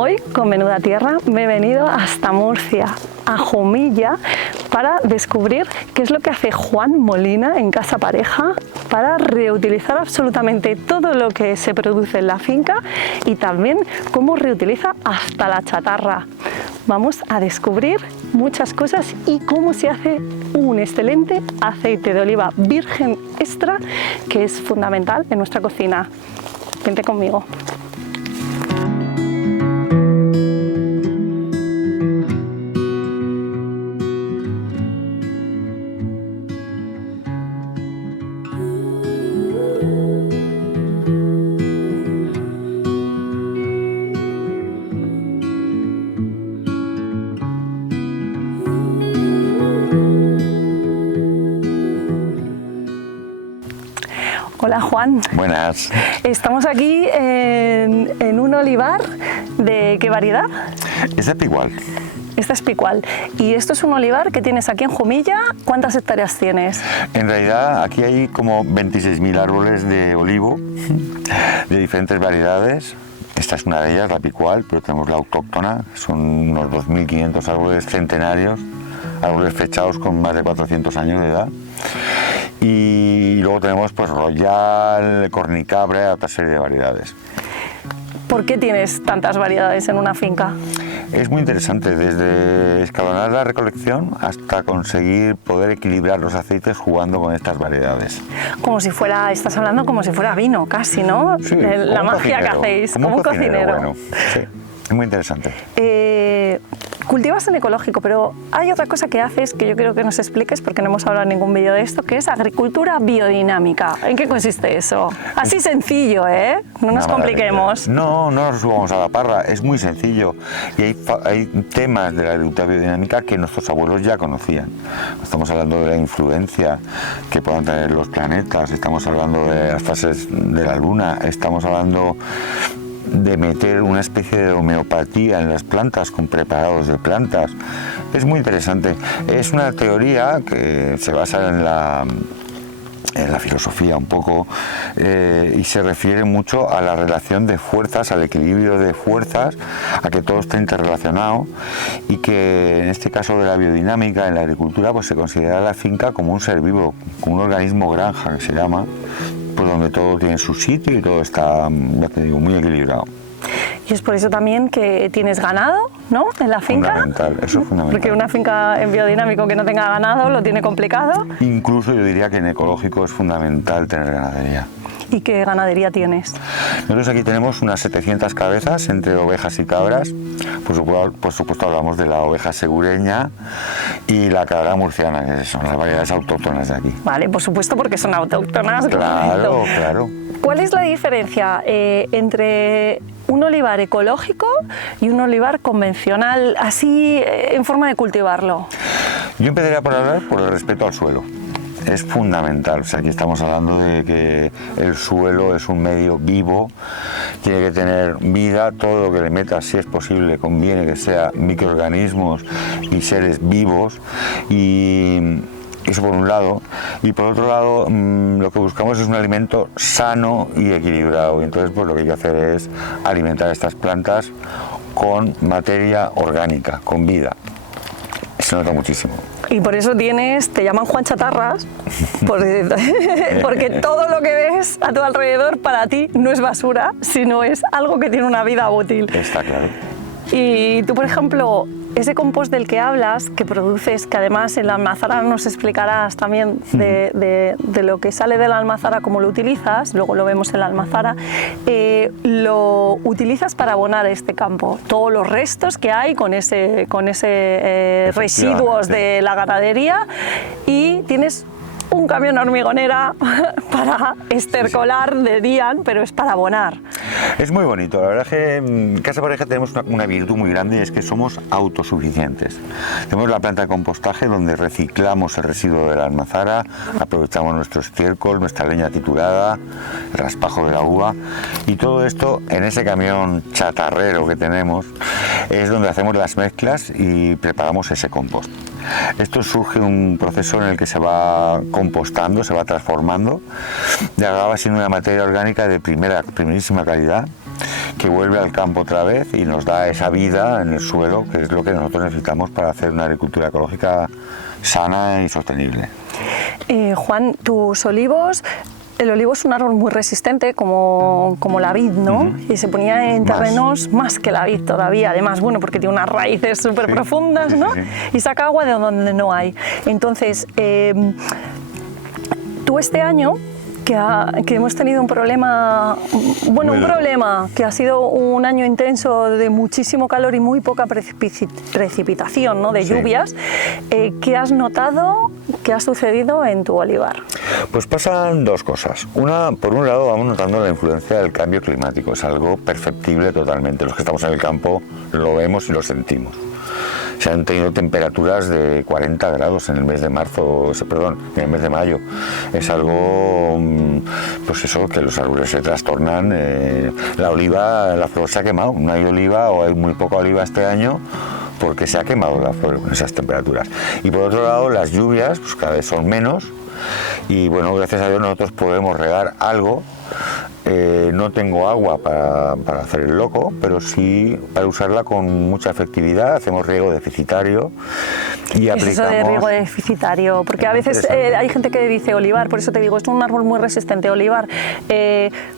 Hoy, con Menuda Tierra, me he venido hasta Murcia, a Jumilla, para descubrir qué es lo que hace Juan Molina en Casa Pareja para reutilizar absolutamente todo lo que se produce en la finca y también cómo reutiliza hasta la chatarra. Vamos a descubrir muchas cosas y cómo se hace un excelente aceite de oliva virgen extra, que es fundamental en nuestra cocina. Vente conmigo. Hola Juan. Buenas. Estamos aquí en un olivar. ¿De qué variedad? Es de Picual. Este es Picual. Y esto es un olivar que tienes aquí en Jumilla. ¿Cuántas hectáreas tienes? En realidad aquí hay como 26.000 árboles de olivo de diferentes variedades. Esta es una de ellas, la Picual, pero tenemos la autóctona. Son unos 2.500 árboles centenarios, árboles fechados con más de 400 años de edad. Y luego tenemos pues Royal, Cornicabra, otra serie de variedades. ¿Por qué tienes tantas variedades en una finca? Es muy interesante, desde escalonar la recolección hasta conseguir poder equilibrar los aceites jugando con estas variedades. Como si fuera, estás hablando como si fuera vino casi, ¿no? Sí, la magia que hacéis, como un cocinero. Bueno, sí, es muy interesante. Cultivas en ecológico, pero hay otra cosa que haces que yo quiero que nos expliques, porque no hemos hablado en ningún vídeo de esto, que es agricultura biodinámica. ¿En qué consiste eso? Así sencillo, ¿eh? No nos compliquemos. No nos subamos a la parra, es muy sencillo. Y hay temas de la agricultura biodinámica que nuestros abuelos ya conocían. Estamos hablando de la influencia que puedan tener los planetas, estamos hablando de las fases de la luna, estamos hablando de meter una especie de homeopatía en las plantas con preparados de plantas. Es muy interesante. Es una teoría que se basa en la filosofía un poco y se refiere mucho a la relación de fuerzas, al equilibrio de fuerzas, a que todo está interrelacionado y que en este caso de la biodinámica en la agricultura pues se considera la finca como un ser vivo, como un organismo granja que se llama, pues donde todo tiene su sitio y todo está, ya te digo, muy equilibrado. Y es por eso también que tienes ganado, ¿no?, en la finca. Fundamental, eso es fundamental. Porque una finca en biodinámico que no tenga ganado lo tiene complicado. Incluso yo diría que en ecológico es fundamental tener ganadería. ¿Y qué ganadería tienes? Nosotros aquí tenemos unas 700 cabezas entre ovejas y cabras. Por supuesto hablamos de la oveja segureña y la cabra murciana, que son las variedades autóctonas de aquí. Vale, por supuesto, porque son autóctonas. Claro, claro. ¿Cuál es la diferencia entre un olivar ecológico y un olivar convencional, así en forma de cultivarlo? Yo empezaría por hablar por el respeto al suelo. Es fundamental, o sea, aquí estamos hablando de que el suelo es un medio vivo, tiene que tener vida, todo lo que le metas, si es posible, conviene que sea microorganismos y seres vivos, y eso por un lado, y por otro lado lo que buscamos es un alimento sano y equilibrado, y entonces pues lo que hay que hacer es alimentar estas plantas con materia orgánica, con vida. Se nota muchísimo. Y por eso te llaman Juan Chatarras, porque todo lo que ves a tu alrededor para ti no es basura, sino es algo que tiene una vida útil. Está claro. Y tú, por ejemplo, ese compost del que hablas, que produces, que además en la almazara nos explicarás también de lo que sale de la almazara, cómo lo utilizas, luego lo vemos en la almazara, lo utilizas para abonar este campo. Todos los restos que hay con ese residuos de la ganadería, y tienes un camión hormigonera para estercolar de día, pero es para abonar. Es muy bonito, la verdad es que en Casa Pareja tenemos una virtud muy grande, y es que somos autosuficientes. Tenemos la planta de compostaje donde reciclamos el residuo de la almazara, aprovechamos nuestro estiércol, nuestra leña triturada, el raspajo de la uva, y todo esto en ese camión chatarrero que tenemos es donde hacemos las mezclas y preparamos ese compost. Esto surge un proceso en el que se va compostando, se va transformando y acaba siendo una materia orgánica de primerísima calidad que vuelve al campo otra vez y nos da esa vida en el suelo, que es lo que nosotros necesitamos para hacer una agricultura ecológica sana y sostenible. Juan, tus olivos, el olivo es un árbol muy resistente como la vid, ¿no? Y se ponía en terrenos más que la vid todavía, además, bueno, porque tiene unas raíces súper profundas, ¿no? Y saca agua de donde no hay. Entonces, tú este año, que hemos tenido un problema, bueno, un problema que ha sido un año intenso de muchísimo calor y muy poca precipitación, ¿no? De lluvias, ¿qué has notado que ha sucedido en tu olivar? Pues pasan dos cosas. Una, por un lado, vamos notando la influencia del cambio climático, es algo perceptible totalmente. Los que estamos en el campo lo vemos y lo sentimos. Se han tenido temperaturas de 40 grados en el mes de marzo, perdón, en el mes de mayo. Es algo, pues eso, que los árboles se trastornan. La oliva, la flor se ha quemado. No hay oliva o hay muy poca oliva este año porque se ha quemado la flor con esas temperaturas. Y por otro lado, las lluvias pues cada vez son menos y bueno, gracias a Dios nosotros podemos regar algo. No tengo agua para hacer el loco, pero sí para usarla con mucha efectividad. Hacemos riego deficitario y aplicamos... Eso de riego deficitario, porque a veces hay gente que dice olivar, por eso te digo, es un árbol muy resistente, olivar.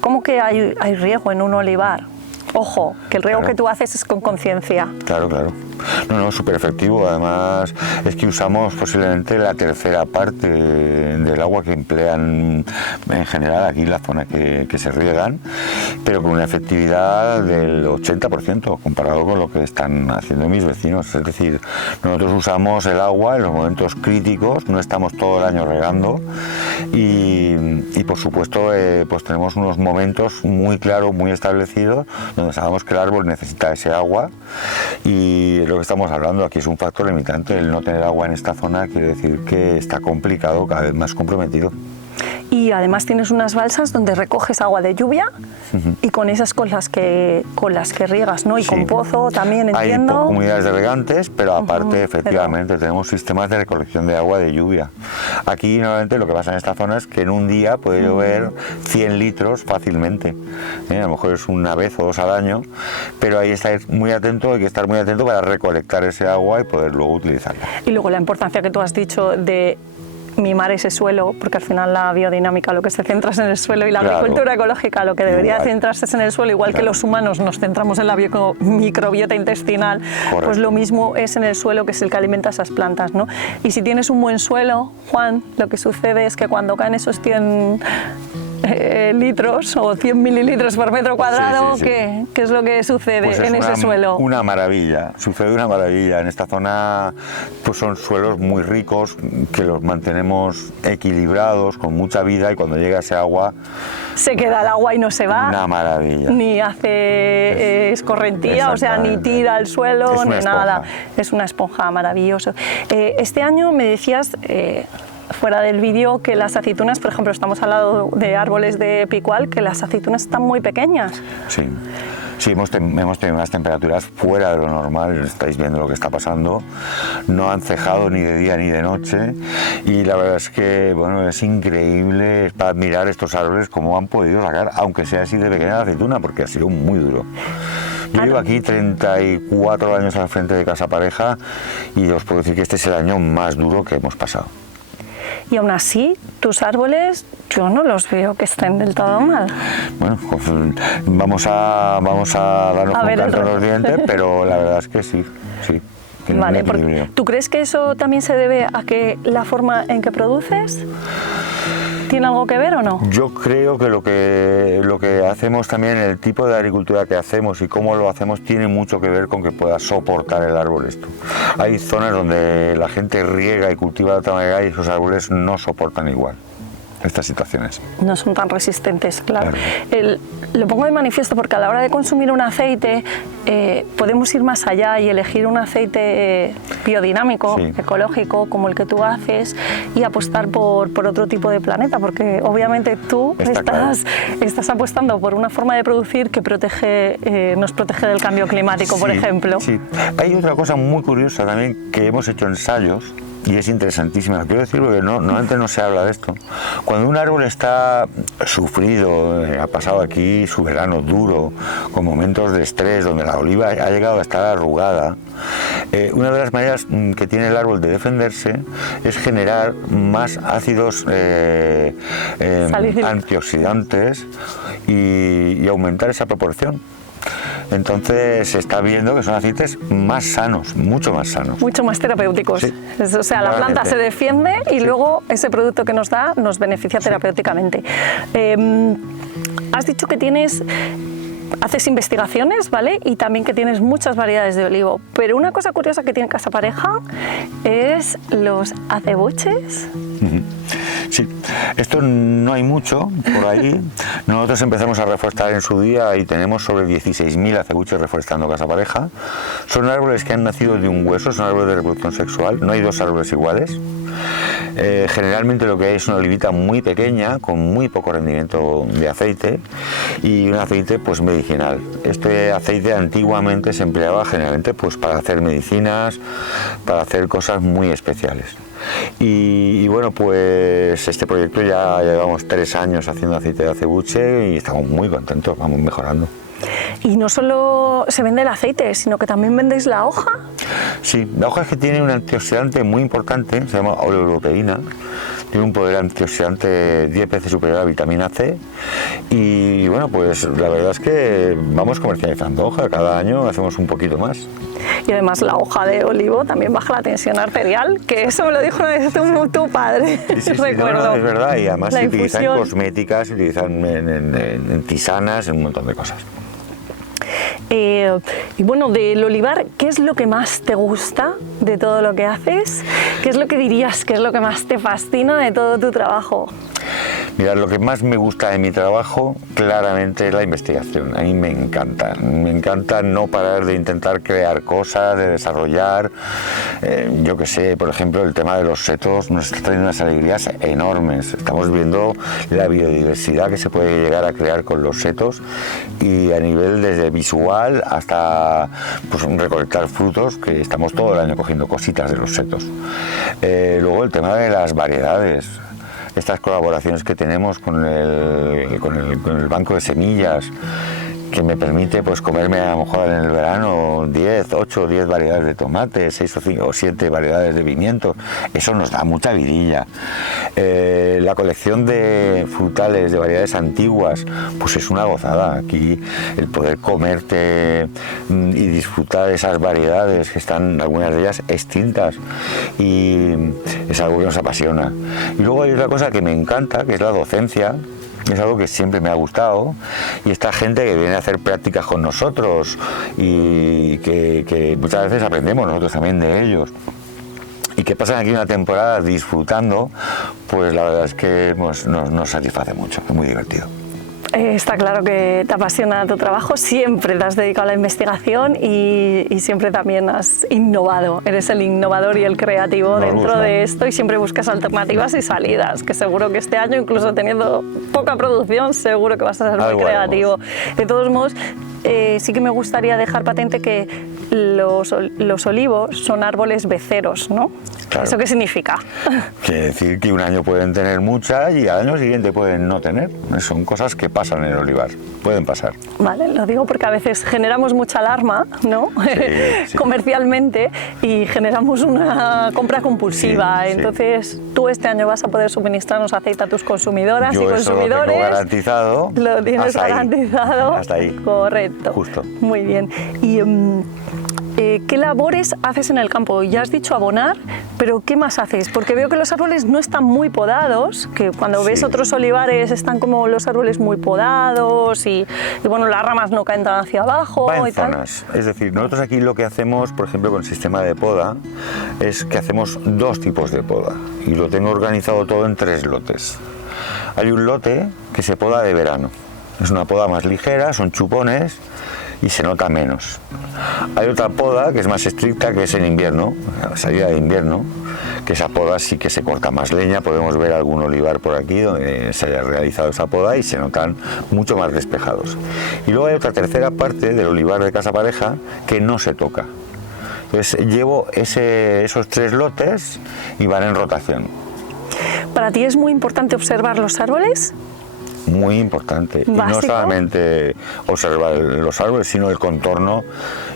¿Cómo que hay riego en un olivar? Ojo, que el riego que tú haces es con conciencia. Claro, claro. No, súper efectivo. Además, es que usamos posiblemente la tercera parte del agua que emplean en general aquí en la zona que se riegan, pero con una efectividad del 80% comparado con lo que están haciendo mis vecinos. Es decir, nosotros usamos el agua en los momentos críticos, no estamos todo el año regando y por supuesto, pues tenemos unos momentos muy claros, muy establecidos, donde sabemos que el árbol necesita ese agua y lo que estamos hablando aquí es un factor limitante. El no tener agua en esta zona quiere decir que está complicado, cada vez más comprometido. Y además tienes unas balsas donde recoges agua de lluvia y con esas con las que riegas, ¿no? Y con pozo también, entiendo. Hay comunidades de regantes, pero aparte efectivamente tenemos sistemas de recolección de agua de lluvia. Aquí normalmente lo que pasa en esta zona es que en un día puede llover 100 litros fácilmente. A lo mejor es una vez o dos al año, pero ahí hay que estar muy atento para recolectar ese agua y poder luego utilizarla. Y luego la importancia que tú has dicho de mimar ese suelo, porque al final la biodinámica lo que se centra es en el suelo y la agricultura ecológica lo que debería centrarse es en el suelo, igual que los humanos nos centramos en la microbiota intestinal, pues lo mismo es en el suelo, que es el que alimenta esas plantas, ¿no? Y si tienes un buen suelo, Juan, lo que sucede es que cuando caen esos 100 litros o 100 mililitros por metro cuadrado, ¿qué es lo que sucede pues en ese suelo? Una maravilla, sucede una maravilla. En esta zona pues son suelos muy ricos que los mantenemos equilibrados, con mucha vida, y cuando llega ese agua... Se queda el agua y no se va. Una maravilla. Ni hace escorrentía, o sea, ni tira al suelo, ni nada. Es una esponja, maravilloso. Este año me decías... fuera del vídeo, que las aceitunas, por ejemplo, estamos al lado de árboles de picual, que las aceitunas están muy pequeñas. Sí. Sí, hemos tenido unas temperaturas fuera de lo normal, estáis viendo lo que está pasando, no han cejado ni de día ni de noche, y la verdad es que bueno, es increíble, es para admirar estos árboles cómo han podido sacar, aunque sea así de pequeña la aceituna, porque ha sido muy duro. Yo llevo aquí 34 años al frente de Casa Pareja y os puedo decir que este es el año más duro que hemos pasado. Y aún así, tus árboles, yo no los veo que estén del todo mal. Bueno, pues vamos a darnos un canto en los dientes, pero la verdad es que sí. Vale, ¿tú crees que eso también se debe a que la forma en que produces tiene algo que ver o no? Yo creo que lo que hacemos también, el tipo de agricultura que hacemos y cómo lo hacemos, tiene mucho que ver con que pueda soportar el árbol esto. Hay zonas donde la gente riega y cultiva de otra manera y esos árboles no soportan igual estas situaciones. No son tan resistentes, claro. Lo pongo de manifiesto porque a la hora de consumir un aceite podemos ir más allá y elegir un aceite biodinámico, ecológico, como el que tú haces, y apostar por otro tipo de planeta, porque obviamente tú estás apostando por una forma de producir que nos protege del cambio climático, por ejemplo. Sí. Hay otra cosa muy curiosa también, que hemos hecho ensayos y es interesantísima. Quiero decir, porque normalmente no se habla de esto. Cuando un árbol está sufrido, ha pasado aquí su verano duro, con momentos de estrés, donde la oliva ha llegado a estar arrugada, una de las maneras que tiene el árbol de defenderse es generar más ácidos antioxidantes y aumentar esa proporción. Entonces se está viendo que son aceites más sanos, mucho más sanos. Mucho más terapéuticos. Sí, o sea, la planta se defiende y luego ese producto que nos da nos beneficia terapéuticamente. Has dicho que haces investigaciones, ¿vale? Y también que tienes muchas variedades de olivo. Pero una cosa curiosa que tiene Casa Pareja es los acebuches. Sí, esto no hay mucho por ahí. Nosotros empezamos a reforestar en su día y tenemos sobre 16.000 acebuches reforestando Casa Pareja. Son árboles que han nacido de un hueso, son árboles de reproducción sexual, no hay dos árboles iguales. Generalmente lo que hay es una olivita muy pequeña con muy poco rendimiento de aceite y un aceite pues medicinal. Este aceite antiguamente se empleaba generalmente pues para hacer medicinas, para hacer cosas muy especiales. Y bueno, pues este proyecto ya llevamos 3 años haciendo aceite de acebuche y estamos muy contentos, vamos mejorando. Y no solo se vende el aceite, sino que también vendéis la hoja. Sí, la hoja es que tiene un antioxidante muy importante, se llama oleuropeína, tiene un poder antioxidante 10 veces superior a la vitamina C y bueno, pues la verdad es que vamos comercializando hoja, cada año hacemos un poquito más. Y además la hoja de olivo también baja la tensión arterial, que eso me lo dijo una vez tu padre, sí, recuerdo. No, es verdad, y además se utilizan en cosméticas, se utilizan en tisanas, en un montón de cosas. Y bueno, del olivar, ¿qué es lo que más te gusta de todo lo que haces? ¿Qué es lo que dirías que es lo que más te fascina de todo tu trabajo? Mira, lo que más me gusta de mi trabajo claramente es la investigación. A mí me encanta no parar de intentar crear cosas, de desarrollar. Yo que sé, por ejemplo, el tema de los setos nos está trayendo unas alegrías enormes. Estamos viendo la biodiversidad que se puede llegar a crear con los setos y a nivel desde visual hasta pues, recolectar frutos, que estamos todo el año cogiendo cositas de los setos. Luego el tema de las variedades. Estas colaboraciones que tenemos con el banco de semillas, que me permite pues comerme a lo mejor en el verano 8 o 10 variedades de tomate, 6 o 5 o 7 variedades de pimientos, eso nos da mucha vidilla. La colección de frutales de variedades antiguas, pues es una gozada. Aquí el poder comerte y disfrutar esas variedades que están, algunas de ellas, extintas, y es algo que nos apasiona. Y luego hay otra cosa que me encanta, que es la docencia. Es algo que siempre me ha gustado, y esta gente que viene a hacer prácticas con nosotros y que muchas veces aprendemos nosotros también de ellos y que pasan aquí una temporada disfrutando, pues la verdad es que pues, nos satisface mucho, es muy divertido. Está claro que te apasiona tu trabajo, siempre te has dedicado a la investigación y siempre también has innovado, eres el innovador y el creativo dentro de esto, y siempre buscas alternativas y salidas, que seguro que este año, incluso teniendo poca producción, seguro que vas a ser muy creativo. De todos modos, sí que me gustaría dejar patente que los olivos son árboles beceros, ¿no? Claro. ¿Eso qué significa? Quiere decir que un año pueden tener muchas y al año siguiente pueden no tener. Son cosas que pasan en el olivar, pueden pasar. Vale, lo digo porque a veces generamos mucha alarma, ¿no? Sí. Comercialmente, y generamos una compra compulsiva. Sí, entonces, tú este año vas a poder suministrarnos aceite a tus consumidoras y consumidores. Yo lo tengo garantizado. Lo tienes garantizado. Hasta ahí. Correcto. Justo. Muy bien. Y ¿qué labores haces en el campo? Ya has dicho abonar, pero ¿qué más haces? Porque veo que los árboles no están muy podados, que cuando ves otros olivares están como los árboles muy podados y bueno, las ramas no caen tan hacia abajo. Va en zonas. Es decir, nosotros aquí lo que hacemos, por ejemplo, con el sistema de poda, es que hacemos 2 tipos de poda y lo tengo organizado todo en 3 lotes. Hay un lote que se poda de verano. Es una poda más ligera, son chupones y se nota menos. Hay otra poda que es más estricta, que es en invierno, a salida de invierno, que esa poda sí que se corta más leña. Podemos ver algún olivar por aquí donde se haya realizado esa poda y se notan mucho más despejados. Y luego hay otra tercera parte del olivar de Casa Pareja que no se toca. Entonces llevo esos 3 lotes y van en rotación. ¿Para ti es muy importante observar los árboles? Muy importante. Y no solamente observar los árboles, sino el contorno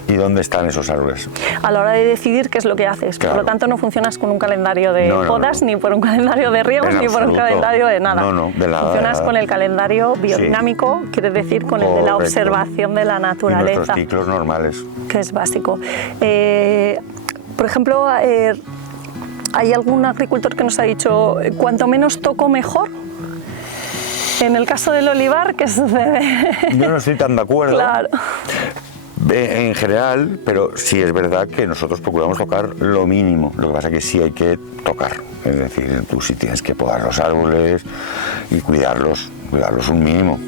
y dónde están esos árboles. A la hora de decidir qué es lo que haces. Claro. Por lo tanto, no funcionas con un calendario de podas, ni por un calendario de riegos, ni por un calendario de nada. No, de nada. Funcionas con el calendario biodinámico, quiere decir con el de la observación de la naturaleza. Y nuestros ciclos normales. Que es básico. Por ejemplo, ¿hay algún agricultor que nos ha dicho cuanto menos toco mejor? En el caso del olivar, ¿qué sucede? Yo no estoy tan de acuerdo. Claro. En general, pero sí es verdad que nosotros procuramos tocar lo mínimo. Lo que pasa es que sí hay que tocar. Es decir, tú sí tienes que podar los árboles y cuidarlos un mínimo.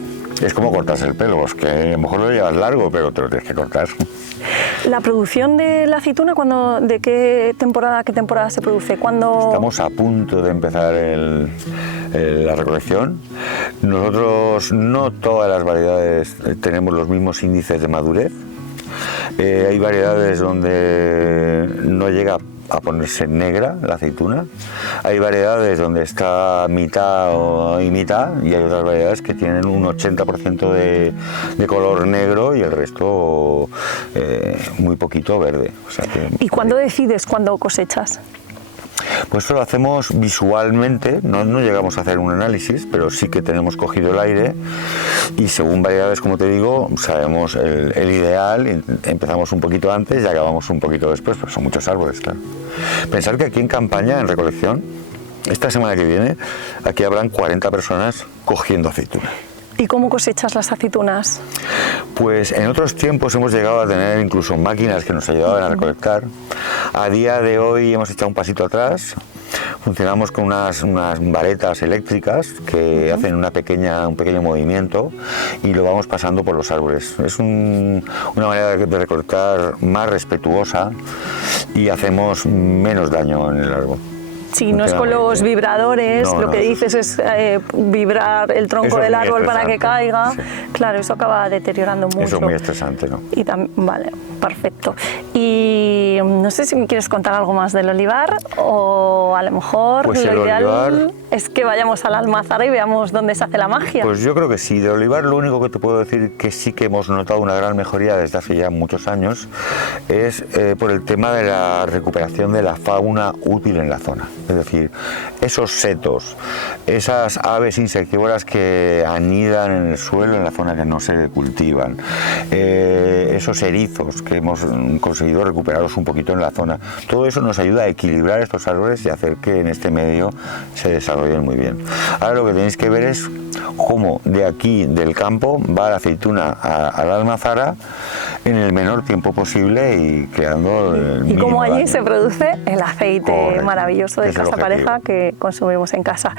Es como cortarse el pelo, es que a lo mejor lo llevas largo, pero te lo tienes que cortar. ¿La producción de la aceituna, de qué temporada a qué temporada se produce? ¿Cuándo? Estamos a punto de empezar la recolección. Nosotros no todas las variedades tenemos los mismos índices de madurez. Hay variedades donde no llega a ponerse negra la aceituna. Hay variedades donde está mitad y mitad, y hay otras variedades que tienen un 80% de color negro y el resto muy poquito verde. O sea que, ¿y cuándo decides cuándo cosechas? Pues eso lo hacemos visualmente, no llegamos a hacer un análisis, pero sí que tenemos cogido el aire y según variedades, como te digo, sabemos el ideal, empezamos un poquito antes y acabamos un poquito después, pero son muchos árboles, claro. Pensar que aquí en campaña, en recolección, esta semana que viene, aquí habrán 40 personas cogiendo aceituna. ¿Y cómo cosechas las aceitunas? Pues en otros tiempos hemos llegado a tener incluso máquinas que nos ayudaban a recolectar. A día de hoy hemos echado un pasito atrás. Funcionamos con unas varetas eléctricas que hacen un pequeño movimiento y lo vamos pasando por los árboles. Es una manera de recolectar más respetuosa y hacemos menos daño en el árbol. Sí, no es con los vibradores, lo que dices es vibrar el tronco del árbol para que caiga. Sí. Claro, eso acaba deteriorando mucho. Eso es muy estresante, ¿no? Y vale, perfecto. Y no sé si me quieres contar algo más del olivar o a lo mejor pues lo ideal olivar, es que vayamos a la almazara y veamos dónde se hace la magia. Pues yo creo que sí. De olivar lo único que te puedo decir que sí que hemos notado una gran mejoría desde hace ya muchos años es por el tema de la recuperación de la fauna útil en la zona. Es decir, esos setos, esas aves insectívoras que anidan en el suelo en la zona que no se cultivan, esos erizos que hemos conseguido recuperarlos un poquito en la zona, todo eso nos ayuda a equilibrar estos árboles y hacer que en este medio se desarrollen muy bien. Ahora lo que tenéis que ver es cómo de aquí del campo va la aceituna a la almazara en el menor tiempo posible y creando el y como allí daño. se produce el aceite maravilloso de Casa Pareja que consumimos en casa.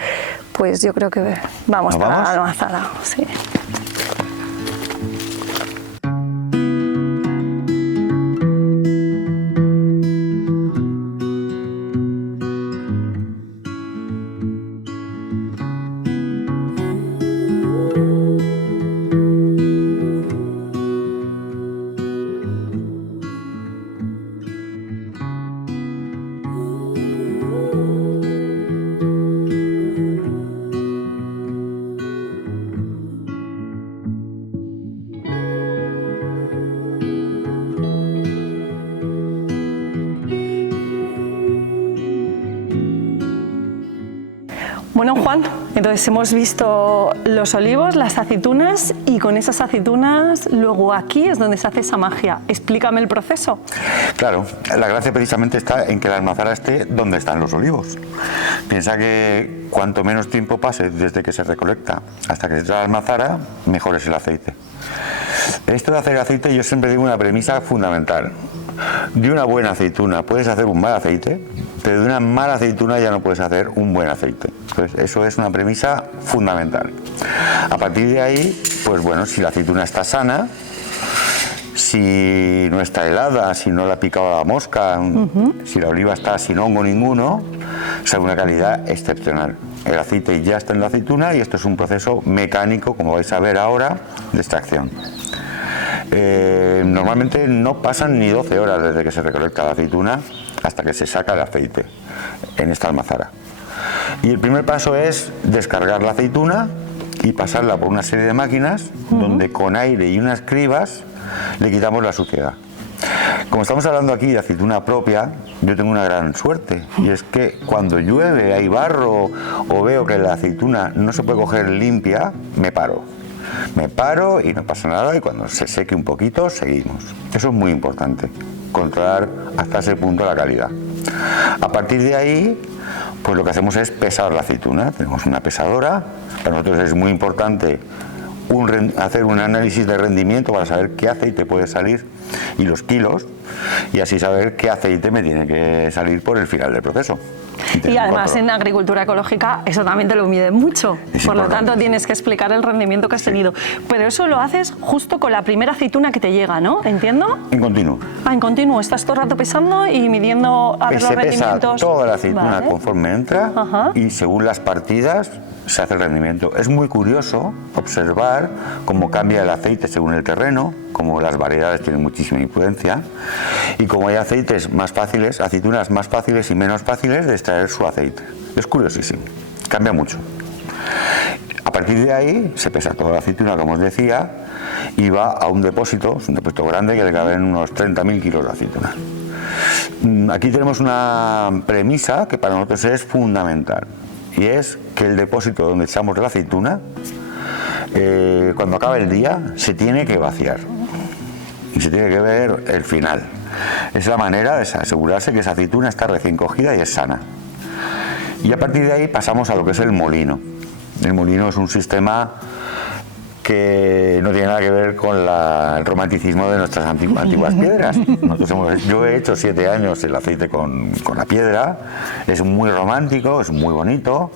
Pues yo creo que vamos para la almazara. Sí. Bueno, Juan, entonces hemos visto los olivos, las aceitunas y con esas aceitunas luego aquí es donde se hace esa magia. Explícame el proceso. Claro, la gracia precisamente está en que la almazara esté donde están los olivos. Piensa que cuanto menos tiempo pase desde que se recolecta hasta que se trae la almazara, mejor es el aceite. Esto de hacer aceite yo siempre digo una premisa fundamental. De una buena aceituna puedes hacer un mal aceite, pero de una mala aceituna ya no puedes hacer un buen aceite. Entonces, eso es una premisa fundamental. A partir de ahí, pues bueno, si la aceituna está sana, si no está helada, si no la ha picado la mosca, si la oliva está sin hongo ninguno, es de una calidad excepcional. El aceite ya está en la aceituna y esto es un proceso mecánico, como vais a ver ahora, de extracción. Normalmente no pasan ni 12 horas desde que se recolecta la aceituna hasta que se saca el aceite en esta almazara. Y el primer paso es descargar la aceituna y pasarla por una serie de máquinas donde con aire y unas cribas le quitamos la suciedad. Como estamos hablando aquí de aceituna propia, yo tengo una gran suerte, y es que cuando llueve, hay barro o veo que la aceituna no se puede coger limpia, me paro y no pasa nada, y cuando se seque un poquito seguimos. Eso es muy importante, controlar hasta ese punto la calidad. A partir de ahí, pues lo que hacemos es pesar la aceituna. Tenemos una pesadora. Para nosotros es muy importante hacer un análisis de rendimiento para saber qué aceite puede salir y los kilos, y así saber qué aceite me tiene que salir por el final del proceso. Y además en agricultura ecológica eso también te lo mide mucho, por lo tanto sí. tienes que explicar el rendimiento que has tenido. Pero eso lo haces justo con la primera aceituna que te llega, ¿no? ¿Entiendo? En continuo. En continuo, estás todo el rato pesando y midiendo a ver los rendimientos. Se pesa toda la aceituna conforme entra. Ajá. Y según las partidas se hace el rendimiento. Es muy curioso observar cómo cambia el aceite según el terreno, como las variedades tienen muchísima influencia, y como hay aceites más fáciles, aceitunas más fáciles y menos fáciles de extraer su aceite. Es curiosísimo, cambia mucho. A partir de ahí se pesa toda la aceituna, como os decía, y va a un depósito, es un depósito grande que le caben unos 30.000 kilos de aceituna. Aquí tenemos una premisa que para nosotros es fundamental, y es que el depósito donde echamos la aceituna, cuando acaba el día, se tiene que vaciar y se tiene que ver el final. Es la manera de asegurarse que esa aceituna está recién cogida y es sana. Y a partir de ahí pasamos a lo que es el molino. El molino es un sistema que no tiene nada que ver con el romanticismo de nuestras antiguas piedras. Yo he hecho 7 años el aceite con la piedra, es muy romántico, es muy bonito,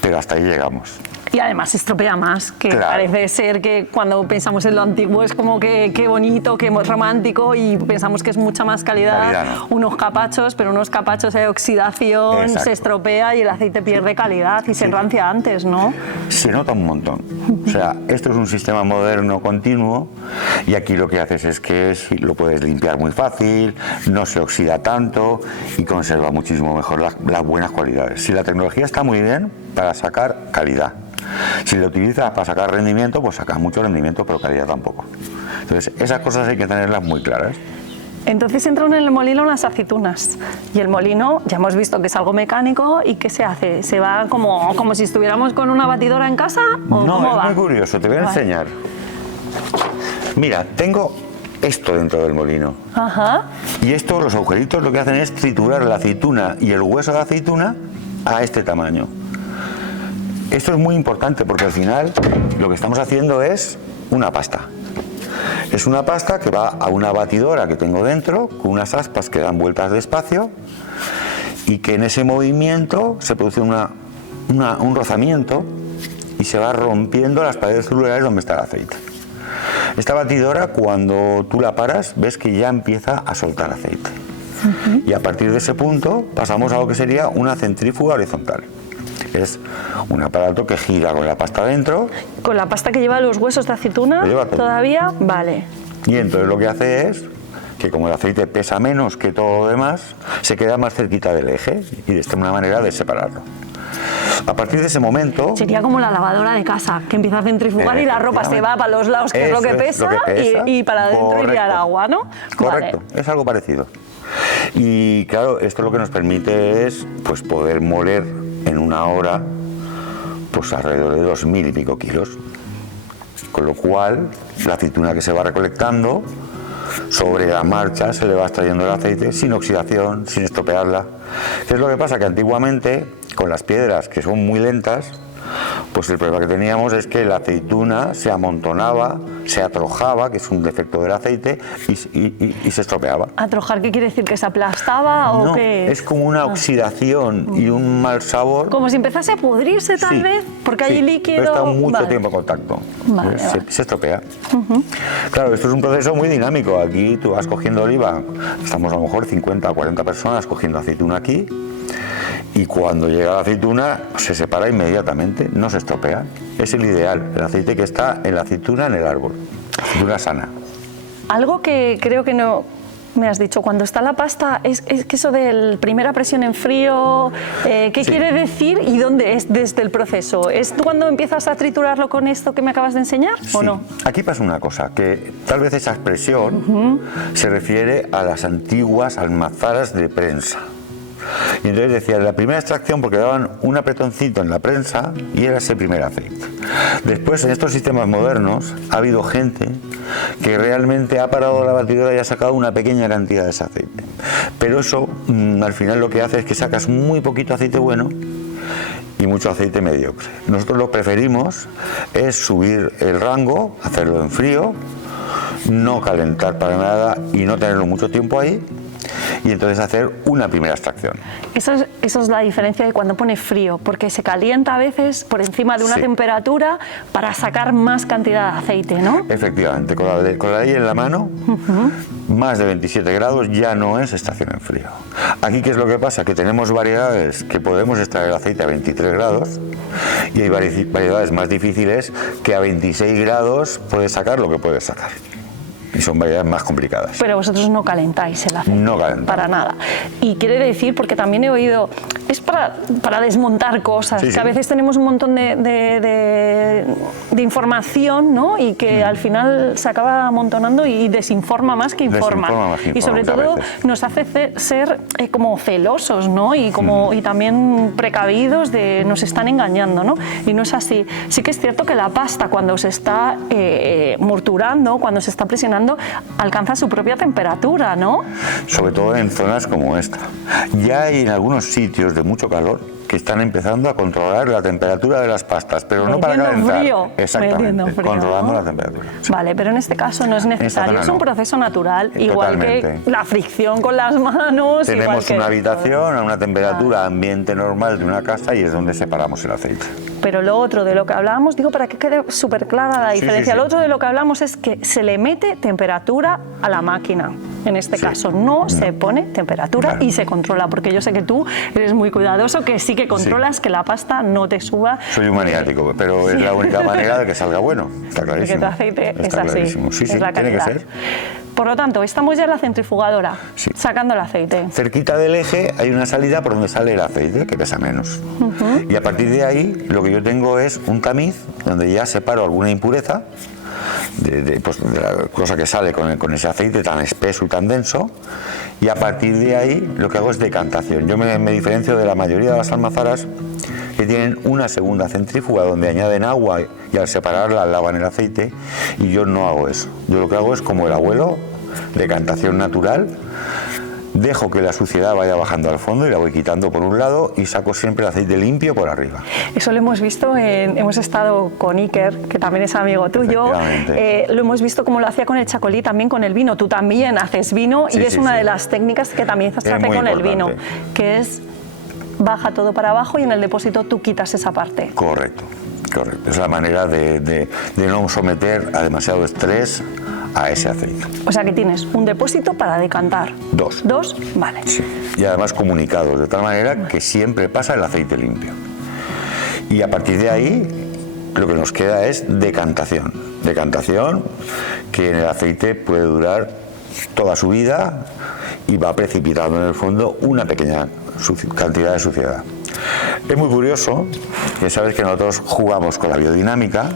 pero hasta ahí llegamos. Y además se estropea más, que claro. Parece ser que cuando pensamos en lo antiguo es como que qué bonito, qué romántico, y pensamos que es mucha más calidad no. Unos capachos, pero unos capachos hay oxidación, Exacto. se estropea y el aceite pierde calidad y se enrancia antes, ¿no? Se nota un montón. O sea, esto es un sistema moderno continuo, y aquí lo que haces es que lo puedes limpiar muy fácil, no se oxida tanto y conserva muchísimo mejor las buenas cualidades. Si la tecnología está muy bien para sacar calidad. Si lo utilizas para sacar rendimiento, pues sacas mucho rendimiento, pero calidad tampoco. Entonces, esas cosas hay que tenerlas muy claras. Entonces entran en el molino las aceitunas, y el molino ya hemos visto que es algo mecánico. ¿Y qué se hace? ¿Se va como si estuviéramos con una batidora en casa? ¿O no, cómo es va? muy curioso, te voy a enseñar. Mira, tengo esto dentro del molino. Ajá. Y estos, los agujeritos, lo que hacen es triturar la aceituna y el hueso de aceituna a este tamaño. Esto es muy importante porque al final lo que estamos haciendo es una pasta. Es una pasta que va a una batidora que tengo dentro, con unas aspas que dan vueltas despacio, y que en ese movimiento se produce un rozamiento y se va rompiendo las paredes celulares donde está el aceite. Esta batidora, cuando tú la paras, ves que ya empieza a soltar aceite. Y a partir de ese punto pasamos a lo que sería una centrífuga horizontal. Es un aparato que gira con la pasta dentro. ¿Con la pasta que lleva los huesos de aceituna? Lo lleva todo. ¿Todavía? Vale. Y entonces lo que hace es que, como el aceite pesa menos que todo lo demás, se queda más cerquita del eje, y esta es una manera de separarlo. A partir de ese momento... Sería como la lavadora de casa, que empieza a centrifugar y la ropa se va para los lados, que es lo que pesa, y para adentro iría el agua, ¿no? Correcto, vale. Es algo parecido. Y claro, esto lo que nos permite es pues poder moler en una hora pues alrededor de 2.000 y pico kilos. Con lo cual, la aceituna que se va recolectando, sobre la marcha se le va extrayendo el aceite sin oxidación, sin estropearla. ¿Qué es lo que pasa? Que antiguamente, con las piedras, que son muy lentas, pues el problema que teníamos es que la aceituna se amontonaba, se atrojaba, que es un defecto del aceite, y se estropeaba. ¿Atrojar qué quiere decir? ¿Que se aplastaba o no, qué? Es como una oxidación y un mal sabor. Como si empezase a pudrirse tal vez, porque hay líquido. Pero está mucho tiempo en contacto. Vale, se estropea. Claro, esto es un proceso muy dinámico. Aquí tú vas cogiendo oliva, estamos a lo mejor 50 o 40 personas cogiendo aceituna aquí, y cuando llega la aceituna se separa inmediatamente, no se estropea. Es el ideal, el aceite que está en la aceituna en el árbol, aceituna sana. Algo que creo que no me has dicho, cuando está la pasta, es que eso de primera presión en frío, ¿qué quiere decir y dónde es desde el proceso? ¿Es tú cuando empiezas a triturarlo con esto que me acabas de enseñar o no? Aquí pasa una cosa, que tal vez esa expresión se refiere a las antiguas almazaras de prensa. Y entonces decía, la primera extracción, porque daban un apretoncito en la prensa y era ese primer aceite. Después, en estos sistemas modernos, ha habido gente que realmente ha parado la batidora y ha sacado una pequeña cantidad de ese aceite. Pero eso, al final, lo que hace es que sacas muy poquito aceite bueno y mucho aceite mediocre. Nosotros lo que preferimos es subir el rango, hacerlo en frío, no calentar para nada y no tenerlo mucho tiempo ahí, y entonces hacer una primera extracción. Eso es la diferencia de cuando pone frío, porque se calienta a veces por encima de una temperatura para sacar más cantidad de aceite, ¿no? Efectivamente, con la ley en la mano, más de 27 grados ya no es estación en frío. Aquí, ¿qué es lo que pasa? Que tenemos variedades que podemos extraer el aceite a 23 grados y hay variedades más difíciles que a 26 grados puedes sacar lo que puedes sacar. Y son variedades más complicadas. Pero vosotros no calentáis el aceite. No calentamos. Para nada. Y quiere decir, porque también he oído, es para desmontar cosas, que a veces tenemos un montón de información, ¿no? Y que al final se acaba amontonando y desinforma más que informa. Y sobre todo nos hace ser como celosos, ¿no? Y, y también precavidos de nos están engañando, ¿no? Y no es así. Sí que es cierto que la pasta, cuando se está morturando, cuando se está presionando, alcanza su propia temperatura, ¿no? Sobre todo en zonas como esta. Ya hay en algunos sitios de mucho calor que están empezando a controlar la temperatura de las pastas, pero no para calentar. Frío. Exactamente, Frío, controlando ¿no? la temperatura. Sí. Vale, pero en este caso no es necesario, es un proceso natural, igual que la fricción con las manos. Tenemos una habitación a una temperatura Ah. ambiente normal de una casa y es donde separamos el aceite. Pero lo otro de lo que hablábamos, digo para que quede súper clara la diferencia, lo otro de lo que hablamos es que se le mete temperatura a la máquina. En este caso no se pone temperatura y se controla, porque yo sé que tú eres muy cuidadoso, que sí que controlas que la pasta no te suba. Soy un maniático, pero es la única manera de que salga bueno, está clarísimo. Que tu aceite es así, clarísimo. Sí, es la tiene que calidad. ser. Por lo tanto, estamos ya en la centrifugadora, sacando el aceite. Cerquita del eje hay una salida por donde sale el aceite, que pesa menos. Y a partir de ahí, lo que yo tengo es un tamiz donde ya separo alguna impureza, de la cosa que sale con ese aceite tan espeso y tan denso, y a partir de ahí lo que hago es decantación. Yo me diferencio de la mayoría de las almazaras que tienen una segunda centrífuga donde añaden agua y al separarla lavan el aceite, y yo no hago eso. Yo lo que hago es como el abuelo, decantación natural. Dejo que la suciedad vaya bajando al fondo y la voy quitando por un lado y saco siempre el aceite limpio por arriba. Eso lo hemos visto, hemos estado con Iker, que también es amigo tuyo, lo hemos visto como lo hacía con el chacolí, también con el vino. Tú también haces vino y es una de las técnicas que también se hace con el vino, que es baja todo para abajo y en el depósito tú quitas esa parte. Correcto, correcto. Es la manera de no someter a demasiado estrés a ese aceite. O sea que tienes un depósito para decantar. Dos. ¿Dos? Vale. Sí. Y además comunicados, de tal manera que siempre pasa el aceite limpio. Y a partir de ahí, lo que nos queda es decantación. Decantación que en el aceite puede durar toda su vida y va precipitando en el fondo una pequeña cantidad de suciedad. Es muy curioso, que sabes que nosotros jugamos con la biodinámica,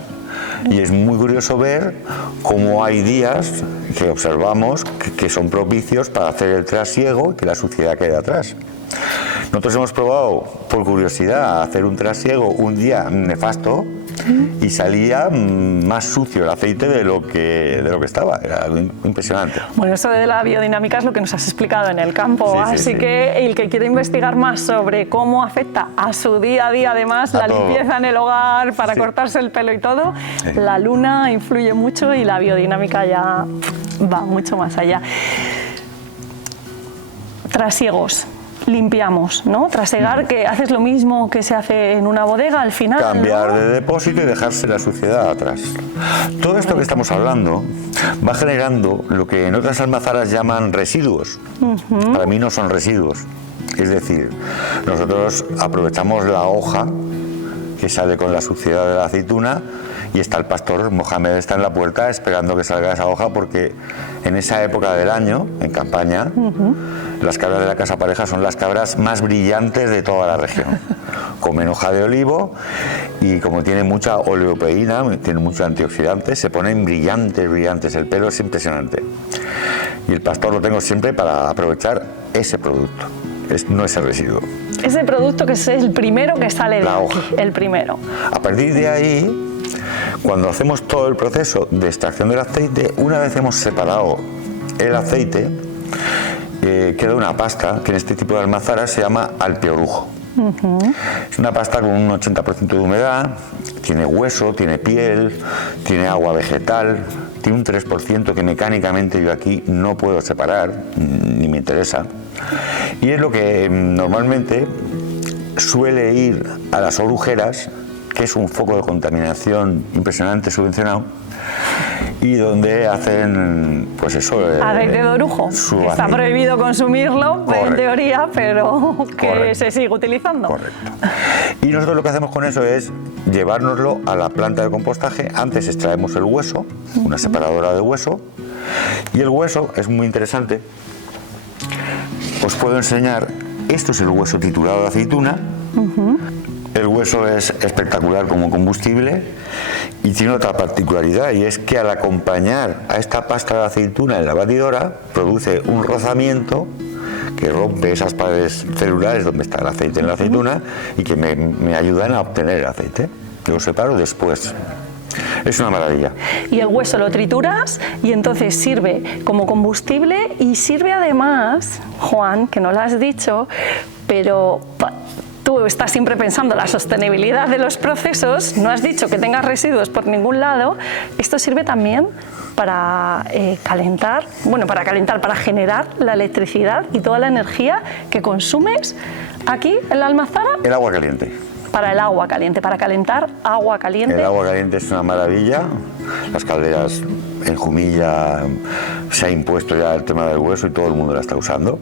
y es muy curioso ver cómo hay días que observamos que son propicios para hacer el trasiego y que la suciedad quede atrás. Nosotros hemos probado, por curiosidad, a hacer un trasiego un día nefasto y salía más sucio el aceite de lo que estaba. Era algo impresionante. Bueno, eso de la biodinámica es lo que nos has explicado en el campo, así que el que quiere investigar más sobre cómo afecta a su día a día, además, la limpieza en el hogar, para cortarse el pelo y todo, la luna influye mucho y la biodinámica ya va mucho más allá. Trasiegos. Limpiamos, ¿no? Trasegar, que haces lo mismo que se hace en una bodega al final. Cambiar de depósito y dejarse la suciedad atrás. Todo esto que estamos hablando va generando lo que en otras almazaras llaman residuos. Para mí no son residuos. Es decir, nosotros aprovechamos la hoja que sale con la suciedad de la aceituna y está el pastor Mohamed, está en la puerta esperando que salga esa hoja, porque en esa época del año, en campaña, las cabras de la Casa Pareja son las cabras más brillantes de toda la región. Comen hoja de olivo y como tiene mucha oleopeína, tiene muchos antioxidantes, se ponen brillantes, brillantes, el pelo es impresionante. Y el pastor lo tengo siempre para aprovechar ese producto, no ese residuo. Ese producto que es el primero que sale de La aquí, hoja. el primero. A partir de ahí, cuando hacemos todo el proceso de extracción del aceite, una vez hemos separado el aceite, queda una pasta que en este tipo de almazaras se llama alpeorujo. Es una pasta con un 80% de humedad, tiene hueso, tiene piel, tiene agua vegetal, tiene un 3% que mecánicamente yo aquí no puedo separar, ni me interesa, y es lo que normalmente suele ir a las orujeras, que es un foco de contaminación impresionante subvencionado, y donde hacen, pues eso, aceite de orujo. Está prohibido consumirlo, en teoría, pero que Correcto. se sigue utilizando. Correcto. Y nosotros lo que hacemos con eso es llevárnoslo a la planta de compostaje. Antes extraemos el hueso, una separadora de hueso, y el hueso es muy interesante. Os puedo enseñar, esto es el hueso triturado de aceituna. El hueso es espectacular como combustible y tiene otra particularidad, y es que al acompañar a esta pasta de aceituna en la batidora produce un rozamiento que rompe esas paredes celulares donde está el aceite en la aceituna y que me ayudan a obtener el aceite. Yo lo separo después. Es una maravilla. Y el hueso lo trituras y entonces sirve como combustible y sirve además, Juan, que no lo has dicho, pero tú estás siempre pensando en la sostenibilidad de los procesos, no has dicho que tengas residuos por ningún lado, esto sirve también para calentar, para generar la electricidad y toda la energía que consumes aquí en la almazara. El agua caliente. Para el agua caliente, para calentar agua caliente. El agua caliente es una maravilla. Las calderas en Jumilla se ha impuesto ya el tema del hueso y todo el mundo la está usando.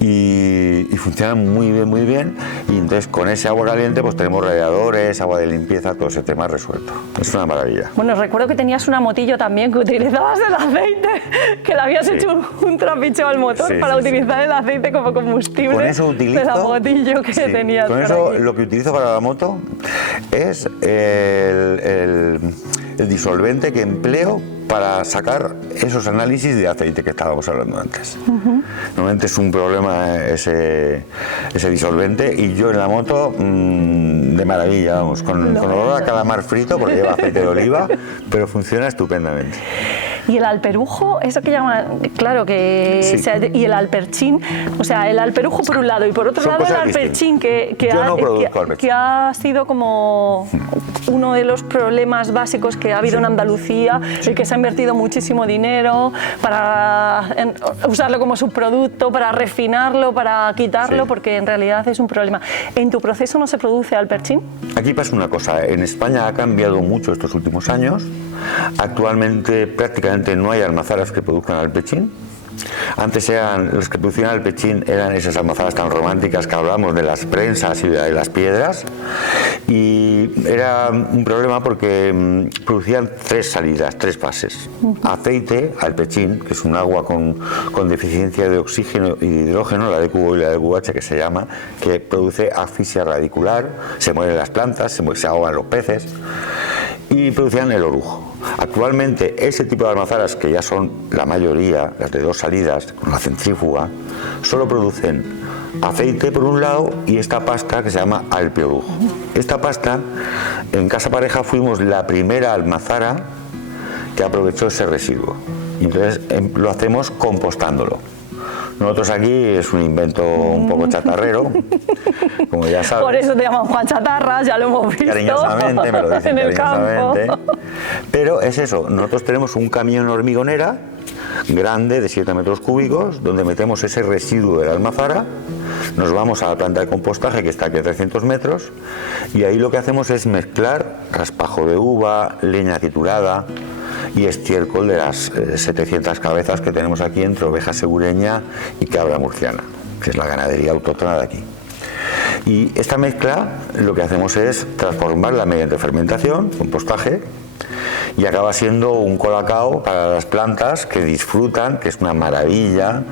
Y funcionan muy bien, muy bien. Y entonces con ese agua caliente pues tenemos radiadores, agua de limpieza, todo ese tema resuelto. Es una maravilla. Bueno, recuerdo que tenías una motillo también que utilizabas el aceite, que le habías hecho un trapicheo al motor para utilizar el aceite como combustible. Con eso utilizo, de la motillo que tenías. Con eso lo que utilizo para la moto es el disolvente que empleo para sacar esos análisis de aceite que estábamos hablando antes. Normalmente es un problema ese disolvente, y yo en la moto de maravilla, vamos, con olor a calamar frito porque lleva aceite de oliva, pero funciona estupendamente. Y el alperujo, eso que llaman, claro que... Sí. Y el alperchín, o sea, el alperujo por un lado y por otro Son lado el cosas alperchín, que ha sido como uno de los problemas básicos que ha habido en Andalucía, el que se ha invertido muchísimo dinero para usarlo como subproducto, para refinarlo, para quitarlo, porque en realidad es un problema. ¿En tu proceso no se produce alperchín? Aquí pasa una cosa, en España ha cambiado mucho estos últimos años. Actualmente prácticamente no hay almazaras que produzcan alpechín. Antes los que producían alpechín eran esas almazaras tan románticas que hablamos de las prensas y de las piedras, y era un problema porque producían tres salidas, tres fases. Aceite, alpechín, que es un agua con deficiencia de oxígeno y de hidrógeno, la DQO y la DQH que se llama, que produce asfixia radicular, se mueren las plantas, se ahogan los peces, y producían el orujo. Actualmente ese tipo de almazaras, que ya son la mayoría, las de dos salidas, con la centrífuga, solo producen aceite por un lado y esta pasta que se llama alpeorujo. Esta pasta, en Casa Pareja fuimos la primera almazara que aprovechó ese residuo. Y entonces lo hacemos compostándolo. Nosotros aquí es un invento un poco chatarrero, como ya sabes. Por eso te llaman Juan Chatarra, ya lo hemos visto. Cariñosamente, me lo dicen en el cariñosamente. campo. Pero es eso, nosotros tenemos un camión hormigonera grande de 7 metros cúbicos donde metemos ese residuo de la almazara, nos vamos a la planta de compostaje que está aquí a 300 metros y ahí lo que hacemos es mezclar raspajo de uva, leña triturada y estiércol de las 700 cabezas que tenemos aquí entre oveja segureña y cabra murciana, que es la ganadería autóctona de aquí. Y esta mezcla lo que hacemos es transformarla mediante fermentación, compostaje, y acaba siendo un colacao para las plantas que disfrutan, que es una maravilla,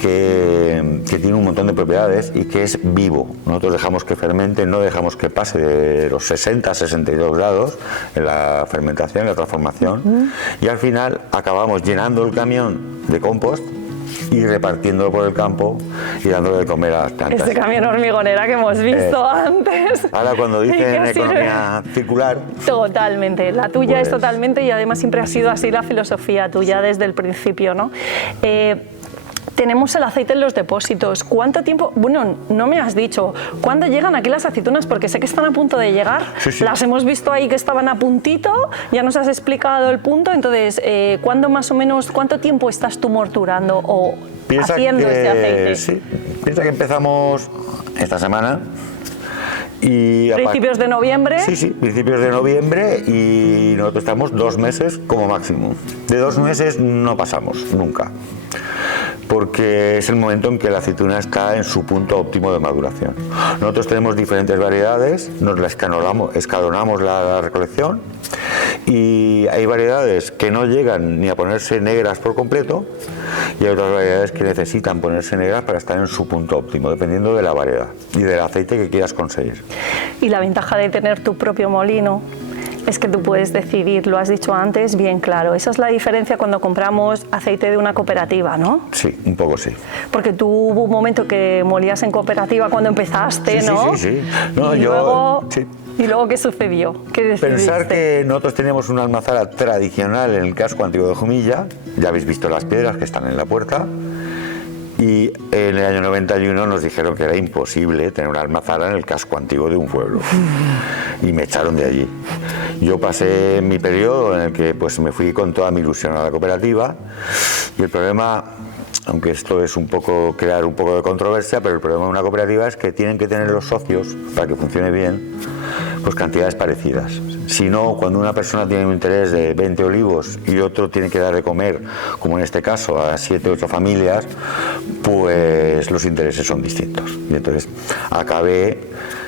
que tiene un montón de propiedades y que es vivo. Nosotros dejamos que fermente, no dejamos que pase de los 60 a 62 grados en la fermentación, en la transformación, y al final acabamos llenando el camión de compost y repartiéndolo por el campo y dándole de comer a las plantas. Ese camión hormigonera que hemos visto antes. Ahora cuando dicen economía circular... Totalmente, la tuya pues... es totalmente, y además siempre ha sido así la filosofía tuya desde el principio, ¿no? Tenemos el aceite en los depósitos. ¿Cuánto tiempo? Bueno, no me has dicho. ¿Cuándo llegan aquí las aceitunas? Porque sé que están a punto de llegar. Sí, sí. Las hemos visto ahí que estaban a puntito. Ya nos has explicado el punto. Entonces, ¿cuándo más o menos, cuánto tiempo estás tú morturando o haciendo este aceite? Sí, piensa que empezamos esta semana. Y ¿Principios de noviembre? Sí, sí, principios de noviembre, y nosotros estamos 2 meses como máximo. De 2 meses no pasamos, nunca. Porque es el momento en que la aceituna está en su punto óptimo de maduración. Nosotros tenemos diferentes variedades, nos la escalonamos la recolección, y hay variedades que no llegan ni a ponerse negras por completo, y hay otras variedades que necesitan ponerse negras para estar en su punto óptimo, dependiendo de la variedad y del aceite que quieras conseguir. Y la ventaja de tener tu propio molino es que tú puedes decidir, lo has dicho antes, bien claro. Esa es la diferencia cuando compramos aceite de una cooperativa, ¿no? Sí, un poco sí. Porque tú hubo un momento que molías en cooperativa cuando empezaste, sí, ¿no? Sí. No, ¿Y luego qué sucedió? ¿Qué decidiste? Pensar que nosotros teníamos una almazara tradicional en el casco antiguo de Jumilla, ya habéis visto las piedras que están en la puerta, y en el año 91 nos dijeron que era imposible tener una almazara en el casco antiguo de un pueblo, y me echaron de allí. Yo pasé mi periodo en el que pues me fui con toda mi ilusión a la cooperativa, y el problema, aunque esto es un poco crear un poco de controversia, pero el problema de una cooperativa es que tienen que tener los socios, para que funcione bien, pues cantidades parecidas. Si no, cuando una persona tiene un interés de 20 olivos y otro tiene que dar de comer, como en este caso, a 7 o 8 familias, pues los intereses son distintos. Y entonces acabé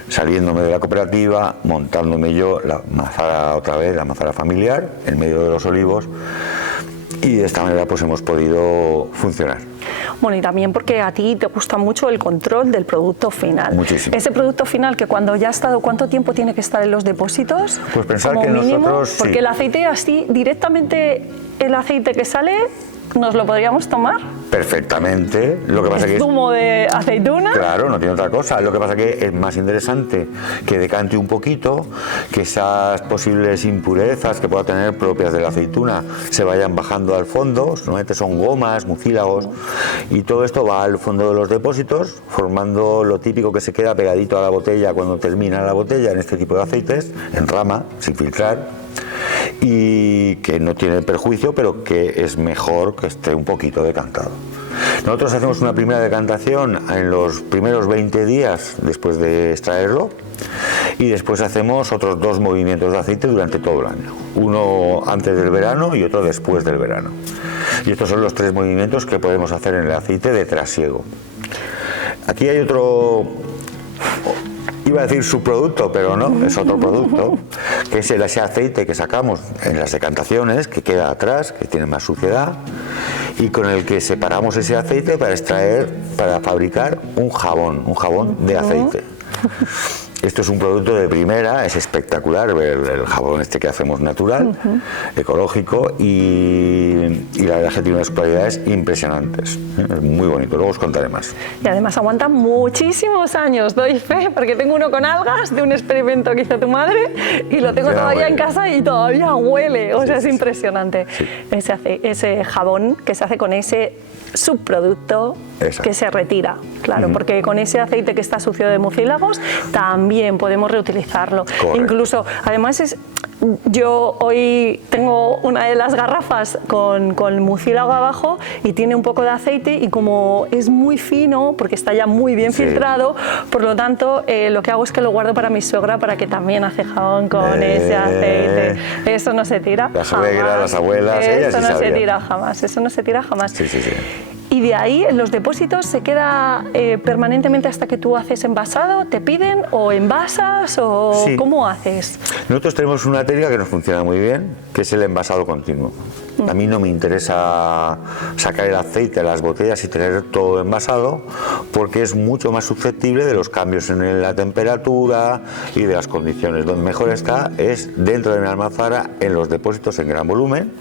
saliéndome de la cooperativa, montándome yo la mazara otra vez, la mazara familiar, en medio de los olivos, y de esta manera pues hemos podido funcionar. Bueno, y también porque a ti te gusta mucho el control del producto final. Muchísimo. Ese producto final que cuando ya ha estado, ¿cuánto tiempo tiene que estar en los depósitos? Pues pensar como que mínimo, nosotros... Porque sí. el aceite así, directamente el aceite que sale, ¿nos lo podríamos tomar? Perfectamente. Lo que pasa ¿Es que zumo de aceituna? Claro, no tiene otra cosa. Lo que pasa que es más interesante que decante un poquito, que esas posibles impurezas que pueda tener propias de la aceituna se vayan bajando al fondo. Normalmente son gomas, mucílagos, y todo esto va al fondo de los depósitos, formando lo típico que se queda pegadito a la botella cuando termina la botella en este tipo de aceites, en rama, sin filtrar, y que no tiene perjuicio, pero que es mejor que esté un poquito decantado. Nosotros hacemos una primera decantación en los primeros 20 días después de extraerlo, y después hacemos otros 2 movimientos de aceite durante todo el año, uno antes del verano y otro después del verano, y estos son los 3 movimientos que podemos hacer en el aceite de trasiego. Aquí hay otro, iba a decir subproducto, pero no, es otro producto, que es ese aceite que sacamos en las decantaciones, que queda atrás, que tiene más suciedad, y con el que separamos ese aceite para extraer, para fabricar un jabón de aceite. Esto es un producto de primera, es espectacular ver el jabón este que hacemos natural, ecológico, y la verdad es que tiene unas cualidades impresionantes. Es muy bonito, luego os contaré más. Y además aguanta muchísimos años, doy fe, porque tengo uno con algas de un experimento que hizo tu madre y lo tengo todavía en casa y todavía huele, o sea, es impresionante. Sí. Ese jabón que se hace con ese subproducto. Exacto. Que se retira, claro, porque con ese aceite que está sucio de mucílagos también podemos reutilizarlo. Correcto. Incluso, además yo hoy tengo una de las garrafas con mucílago abajo y tiene un poco de aceite, y como es muy fino, porque está ya muy bien filtrado, por lo tanto lo que hago es que lo guardo para mi suegra, para que también hace jabón con ese aceite. Eso no se tira las suegras, las abuelas, ellas eso sí no sabían. se tira jamás, eso no se tira jamás. Sí. Y de ahí, en los depósitos, ¿se queda permanentemente hasta que tú haces envasado? ¿Te piden o envasas o Sí. cómo haces? Nosotros tenemos una técnica que nos funciona muy bien, que es el envasado continuo. A mí no me interesa sacar el aceite de las botellas y tener todo envasado, porque es mucho más susceptible de los cambios en la temperatura y de las condiciones. Donde mejor está es dentro de mi almazara, en los depósitos en gran volumen,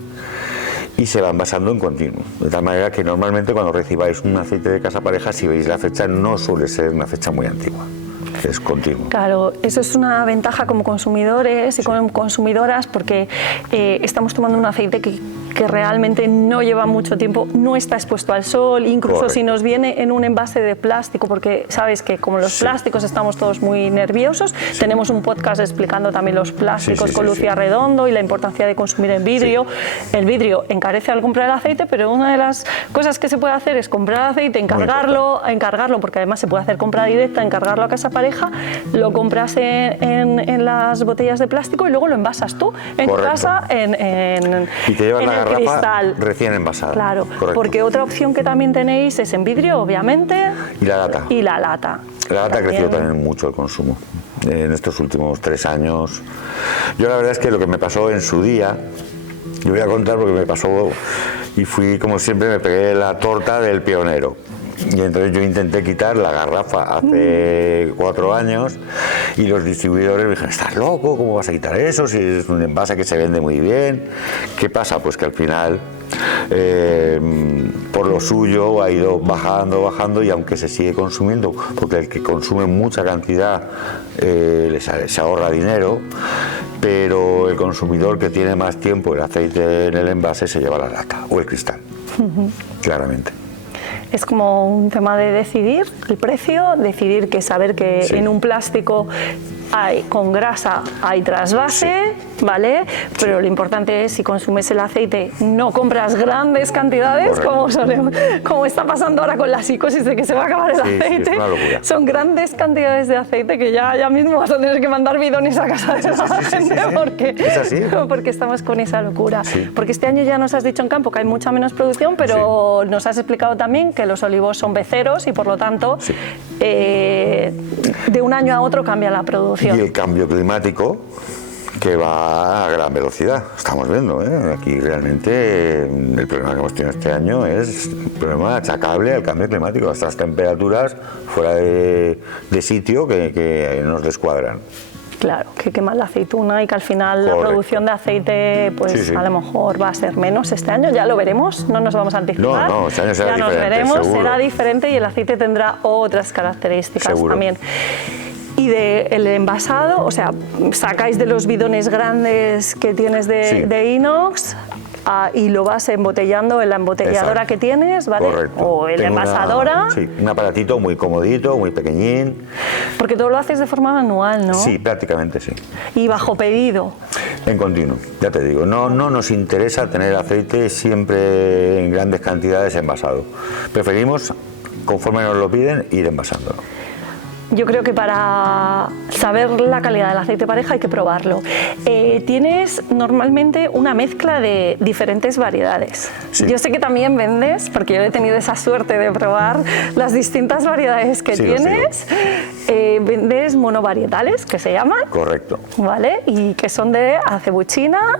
y se va envasando en continuo. De tal manera que normalmente cuando recibáis un aceite de Casa Pareja, si veis la fecha, no suele ser una fecha muy antigua. Es continuo. Claro, eso es una ventaja como consumidores y como consumidoras, porque estamos tomando un aceite que realmente no lleva mucho tiempo, no está expuesto al sol, incluso Correcto. si nos viene en un envase de plástico, porque sabes que como los plásticos estamos todos muy nerviosos, tenemos un podcast explicando también los plásticos con Lucía Redondo y la importancia de consumir en vidrio. El vidrio encarece al comprar el aceite, pero una de las cosas que se puede hacer es comprar aceite, encargarlo, porque además se puede hacer compra directa, encargarlo a Casa Pareja, lo compras en las botellas de plástico y luego lo envasas tú en tu casa y te llevas en la el garrafa cristal. recién envasada. Claro, Correcto. porque otra opción que también tenéis es en vidrio, obviamente. Y la lata. Y la lata. La lata ha crecido también mucho el consumo en estos últimos 3 años. Yo la verdad es que lo que me pasó en su día, yo voy a contar porque me pasó y fui, como siempre, me pegué la torta del pionero. Y entonces yo intenté quitar la garrafa hace 4 años y los distribuidores me dijeron, ¿estás loco? ¿Cómo vas a quitar eso? Si es un envase que se vende muy bien. ¿Qué pasa? Pues que al final, por lo suyo, ha ido bajando y aunque se sigue consumiendo, porque el que consume mucha cantidad se ahorra dinero, pero el consumidor que tiene más tiempo el aceite en el envase se lleva la lata o el cristal, claramente. Es como un tema de decidir el precio, decidir que saber que en un plástico con grasa hay trasvase, ¿vale? Pero lo importante es, si consumes el aceite, no compras grandes cantidades, como está pasando ahora con la psicosis de que se va a acabar el aceite. Es una locura. Son grandes cantidades de aceite que ya mismo vas a tener que mandar bidones a casa de la gente, ¿Es así? porque estamos con esa locura. Porque este año ya nos has dicho en campo que hay mucha menos producción, pero nos has explicado también que los olivos son beceros y por lo tanto de un año a otro cambia la producción. Y el cambio climático, que va a gran velocidad, estamos viendo, ¿eh? Aquí realmente el problema que hemos tenido este año es un problema achacable al cambio climático, a estas temperaturas fuera de sitio que nos descuadran. Claro, que queman la aceituna y que al final la producción de aceite pues a lo mejor va a ser menos este año, ya lo veremos, no nos vamos a anticipar. No, este año será ya diferente, nos veremos, seguro. será diferente y el aceite tendrá otras características también. Y del envasado, o sea, sacáis de los bidones grandes que tienes de inox y lo vas embotellando en la embotelladora que tienes, ¿vale? Correcto. O en la envasadora. Un aparatito muy comodito, muy pequeñín. Porque todo lo haces de forma manual, ¿no? Sí, prácticamente sí. Y bajo pedido. En continuo, ya te digo, no nos interesa tener aceite siempre en grandes cantidades envasado. Preferimos, conforme nos lo piden, ir envasándolo. Yo creo que para saber la calidad del aceite pareja hay que probarlo. Tienes normalmente una mezcla de diferentes variedades. Sí. Yo sé que también vendes, porque yo he tenido esa suerte de probar las distintas variedades que tienes. Vendes monovarietales, que se llaman. Correcto. ¿Vale? Y que son de acebuchina,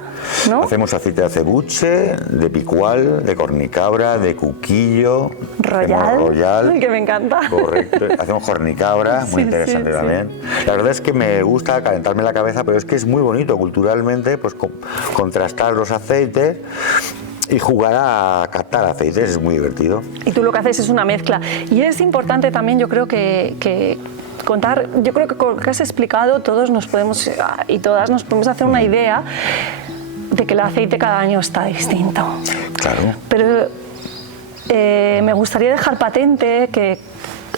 ¿no? Hacemos aceite de acebuche, de picual, de cornicabra, de cuquillo. Royal, que me encanta. Correcto. Hacemos cornicabra. Muy interesante también. La verdad es que me gusta calentarme la cabeza, pero es que es muy bonito culturalmente, pues contrastar los aceites y jugar a captar aceites, es muy divertido. Y tú lo que haces es una mezcla. Y es importante también, yo creo que contar, yo creo que con lo que has explicado todos nos podemos y todas nos podemos hacer una idea de que el aceite cada año está distinto. Claro. Pero me gustaría dejar patente que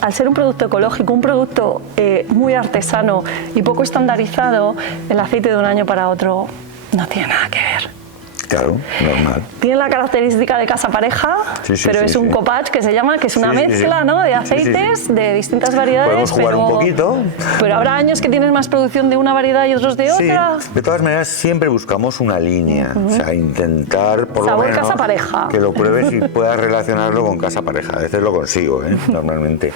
al ser un producto ecológico, un producto muy artesano y poco estandarizado, el aceite de un año para otro no tiene nada que ver. Claro, normal. Tiene la característica de casa pareja, pero es un copage que se llama, que es una mezcla, ¿no?, de aceites de distintas variedades. Podemos jugar un poquito. Pero habrá años que tienes más producción de una variedad y otros de otra. De todas maneras, siempre buscamos una línea. O sea, intentar por Sabor lo menos casa pareja. Que lo pruebes y puedas relacionarlo con casa pareja. A veces lo consigo, normalmente.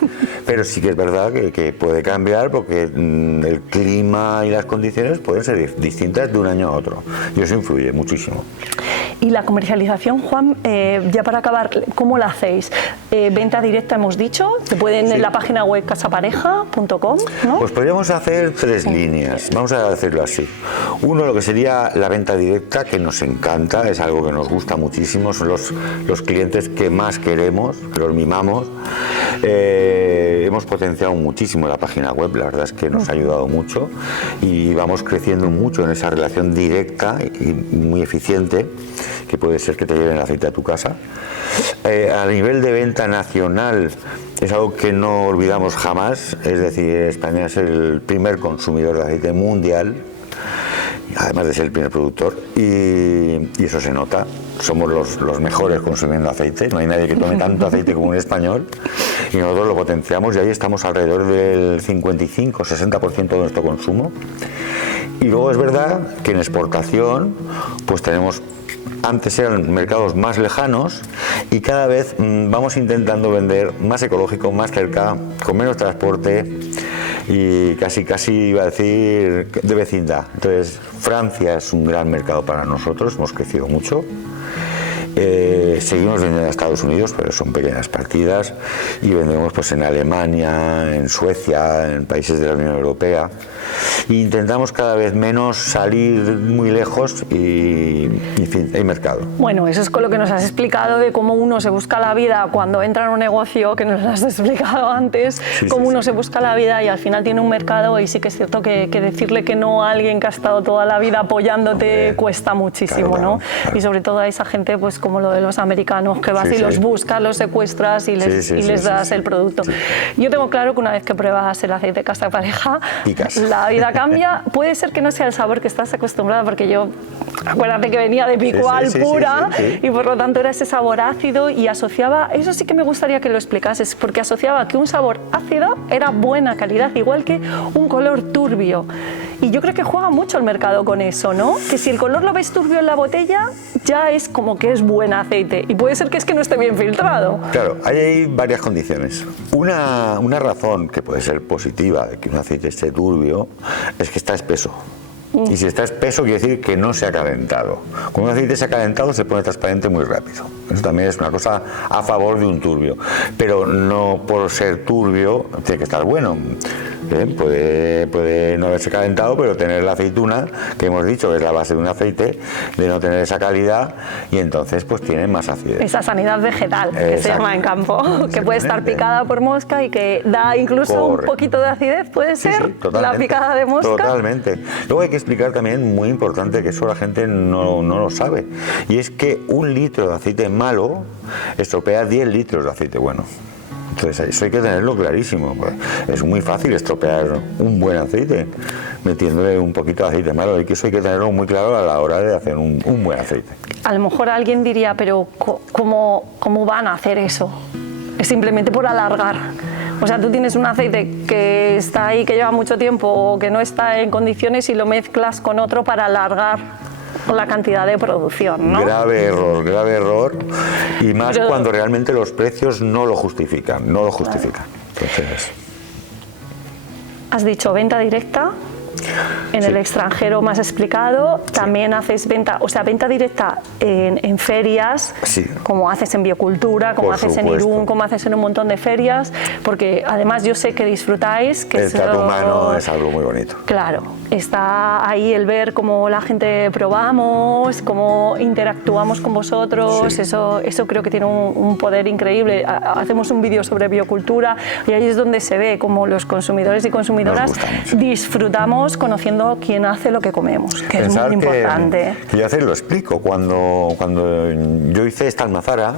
Pero sí que es verdad que puede cambiar porque el clima y las condiciones pueden ser distintas de un año a otro. Y eso influye muchísimo. Y la comercialización, Juan, ya para acabar, ¿cómo la hacéis? Venta directa hemos dicho, se pueden en la página web casapareja.com, ¿no? Pues podríamos hacer 3 líneas, vamos a hacerlo así. Uno, lo que sería la venta directa, que nos encanta, es algo que nos gusta muchísimo, son los clientes que más queremos, que los mimamos. Hemos potenciado muchísimo la página web, la verdad es que nos ha ayudado mucho y vamos creciendo mucho en esa relación directa y muy eficiente, que puede ser que te lleven el aceite a tu casa. A nivel de venta nacional es algo que no olvidamos jamás, es decir, España es el primer consumidor de aceite mundial, además de ser el primer productor, y eso se nota. Somos los mejores consumiendo aceite, no hay nadie que tome tanto aceite como un español, y nosotros lo potenciamos y ahí estamos alrededor del 55-60% de nuestro consumo. Y luego es verdad que en exportación pues tenemos, antes eran mercados más lejanos y cada vez vamos intentando vender más ecológico, más cerca, con menos transporte y casi iba a decir de vecindad. Entonces Francia es un gran mercado para nosotros, hemos crecido mucho. Seguimos vendiendo a Estados Unidos, pero son pequeñas partidas, y vendemos pues en Alemania, en Suecia, en países de la Unión Europea, e intentamos cada vez menos salir muy lejos y en fin, hay mercado. Bueno, eso es con lo que nos has explicado de cómo uno se busca la vida cuando entra en un negocio, que nos lo has explicado antes, cómo uno se busca la vida y al final tiene un mercado, y sí que es cierto que decirle que no a alguien que ha estado toda la vida apoyándote cuesta muchísimo, ¿no? Claro. Y sobre todo a esa gente, pues como lo de los americanos, que vas y los buscas, los secuestras y les das el producto. Yo tengo claro que una vez que pruebas el aceite Casa Pareja, la vida cambia. Puede ser que no sea el sabor que estás acostumbrada, porque yo, acuérdate que venía de Picual pura y por lo tanto era ese sabor ácido, y asociaba, eso sí que me gustaría que lo explicases, porque asociaba que un sabor ácido era buena calidad, igual que un color turbio. Y yo creo que juega mucho el mercado con eso, ¿no? Que si el color lo ves turbio en la botella, ya es como que es buen aceite. Y puede ser que es que no esté bien filtrado. Claro, hay varias condiciones. Una razón que puede ser positiva de que un aceite esté turbio es que está espeso. Y si está espeso quiere decir que no se ha calentado. Cuando un aceite se ha calentado se pone transparente muy rápido. Eso también es una cosa a favor de un turbio. Pero no por ser turbio tiene que estar bueno. Puede no haberse calentado, pero tener la aceituna, que hemos dicho que es la base de un aceite, de no tener esa calidad, y entonces pues tiene más acidez. Esa sanidad vegetal, que se llama en campo, que puede estar picada por mosca y que da incluso un poquito de acidez, ¿puede ser? La picada de mosca. Totalmente. Luego hay que explicar también, muy importante, que eso la gente no lo sabe, y es que 1 litro de aceite malo estropea 10 litros de aceite bueno. Entonces eso hay que tenerlo clarísimo. Es muy fácil estropear un buen aceite metiéndole un poquito de aceite malo, y que eso hay que tenerlo muy claro a la hora de hacer un buen aceite. A lo mejor alguien diría, pero ¿cómo van a hacer eso? Es simplemente por alargar. O sea, tú tienes un aceite que está ahí, que lleva mucho tiempo o que no está en condiciones, y lo mezclas con otro para alargar la cantidad de producción, ¿no? Grave error, y más cuando realmente los precios no lo justifican, Entonces, has dicho venta directa. En el extranjero me has explicado, también haces venta, o sea, venta directa en ferias, como haces en Biocultura, como haces en Irún, como haces en un montón de ferias, porque además yo sé que disfrutáis. Que el trato humano es algo muy bonito. Claro, está ahí el ver cómo la gente probamos, cómo interactuamos con vosotros, eso creo que tiene un poder increíble. Hacemos un vídeo sobre Biocultura y ahí es donde se ve cómo los consumidores y consumidoras disfrutamos conociendo quién hace lo que comemos, que es muy importante. Que yo a veces lo explico. Cuando yo hice esta almazara,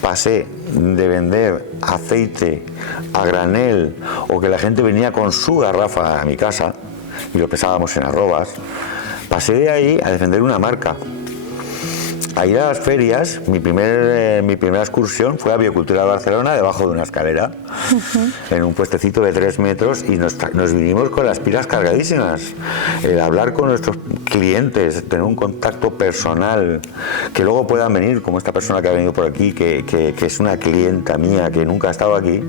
pasé de vender aceite a granel, o que la gente venía con su garrafa a mi casa y lo pesábamos en arrobas, pasé de ahí a defender una marca. a ir a las ferias, mi primera excursión fue a Biocultura de Barcelona, debajo de una escalera, en un puestecito de 3 metros, y nos vinimos con las pilas cargadísimas. El hablar con nuestros clientes, tener un contacto personal, que luego puedan venir, como esta persona que ha venido por aquí, que es una clienta mía, que nunca ha estado aquí,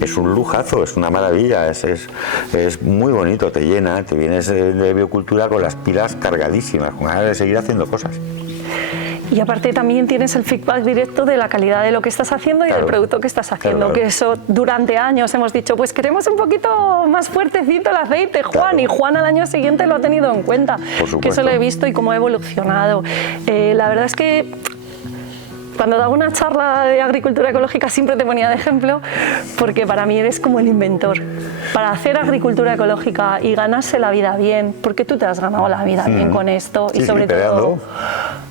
es un lujazo, es una maravilla, es muy bonito, te llena, te vienes de Biocultura con las pilas cargadísimas, con ganas de seguir haciendo cosas. Y aparte también tienes el feedback directo de la calidad de lo que estás haciendo y del producto que estás haciendo, que eso durante años hemos dicho, pues queremos un poquito más fuertecito el aceite, Juan, y Juan al año siguiente lo ha tenido en cuenta, que eso lo he visto y cómo ha evolucionado. La verdad es que cuando daba una charla de agricultura ecológica siempre te ponía de ejemplo, porque para mí eres como el inventor. Para hacer agricultura ecológica y ganarse la vida bien, porque tú te has ganado la vida bien con esto, y sobre todo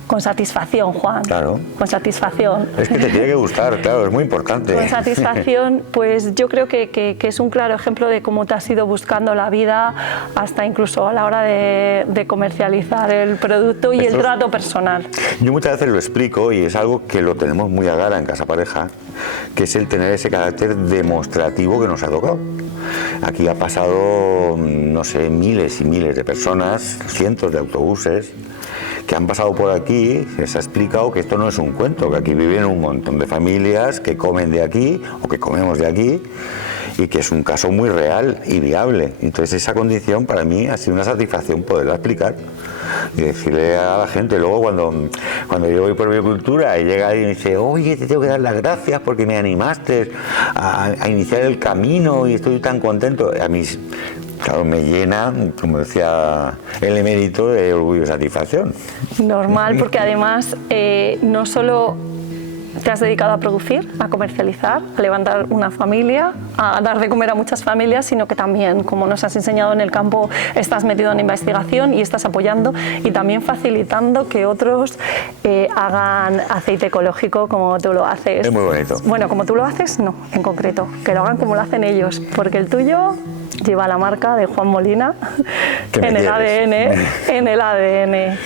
con satisfacción, Juan. Claro. Con satisfacción. Es que te tiene que gustar, claro, es muy importante. Con satisfacción, pues yo creo que es un claro ejemplo de cómo te has ido buscando la vida, hasta incluso a la hora de comercializar el producto y el trato personal. Yo muchas veces lo explico, y es algo que lo tenemos muy a gala en Casa Pareja, que es el tener ese carácter demostrativo que nos ha tocado. Aquí ha pasado, no sé, miles y miles de personas, cientos de autobuses, que han pasado por aquí, les ha explicado que esto no es un cuento, que aquí viven un montón de familias que comen de aquí o que comemos de aquí, y que es un caso muy real y viable. Entonces esa condición para mí ha sido una satisfacción poderla explicar y decirle a la gente. Luego cuando yo voy por Biocultura y llega alguien y dice, oye, te tengo que dar las gracias porque me animaste a iniciar el camino y estoy tan contento, a mí, claro, me llena, como decía el emérito, de orgullo y satisfacción. Normal, porque además no solo te has dedicado a producir, a comercializar, a levantar una familia, a dar de comer a muchas familias, sino que también, como nos has enseñado en el campo, estás metido en investigación y estás apoyando y también facilitando que otros hagan aceite ecológico como tú lo haces. Es muy bonito. Bueno, como tú lo haces, no, en concreto, que lo hagan como lo hacen ellos, porque el tuyo lleva la marca de Juan Molina en el ADN.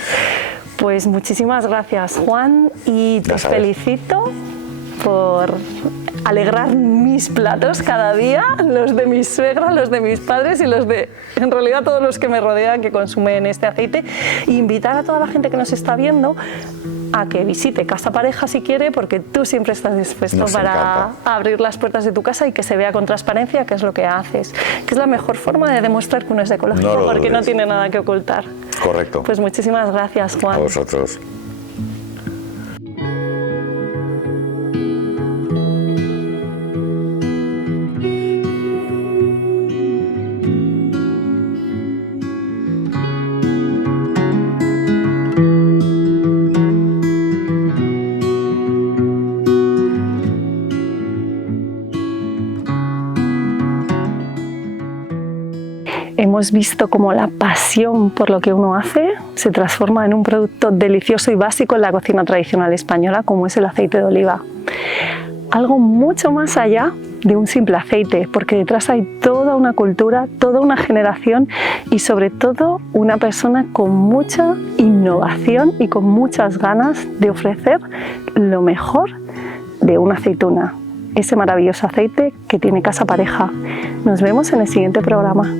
Pues muchísimas gracias, Juan, y te felicito por alegrar mis platos cada día, los de mis suegras, los de mis padres y los de, en realidad, todos los que me rodean que consumen este aceite. E invitar a toda la gente que nos está viendo a que visite Casa Pareja si quiere, porque tú siempre estás dispuesto para abrir las puertas de tu casa y que se vea con transparencia qué es lo que haces, que es la mejor forma de demostrar que uno es ecológico, porque no tiene nada que ocultar. Correcto. Pues muchísimas gracias, Juan. A vosotros. Hemos visto cómo la pasión por lo que uno hace se transforma en un producto delicioso y básico en la cocina tradicional española, como es el aceite de oliva. Algo mucho más allá de un simple aceite, porque detrás hay toda una cultura, toda una generación y sobre todo una persona con mucha innovación y con muchas ganas de ofrecer lo mejor de una aceituna, ese maravilloso aceite que tiene Casa Pareja. Nos vemos en el siguiente programa.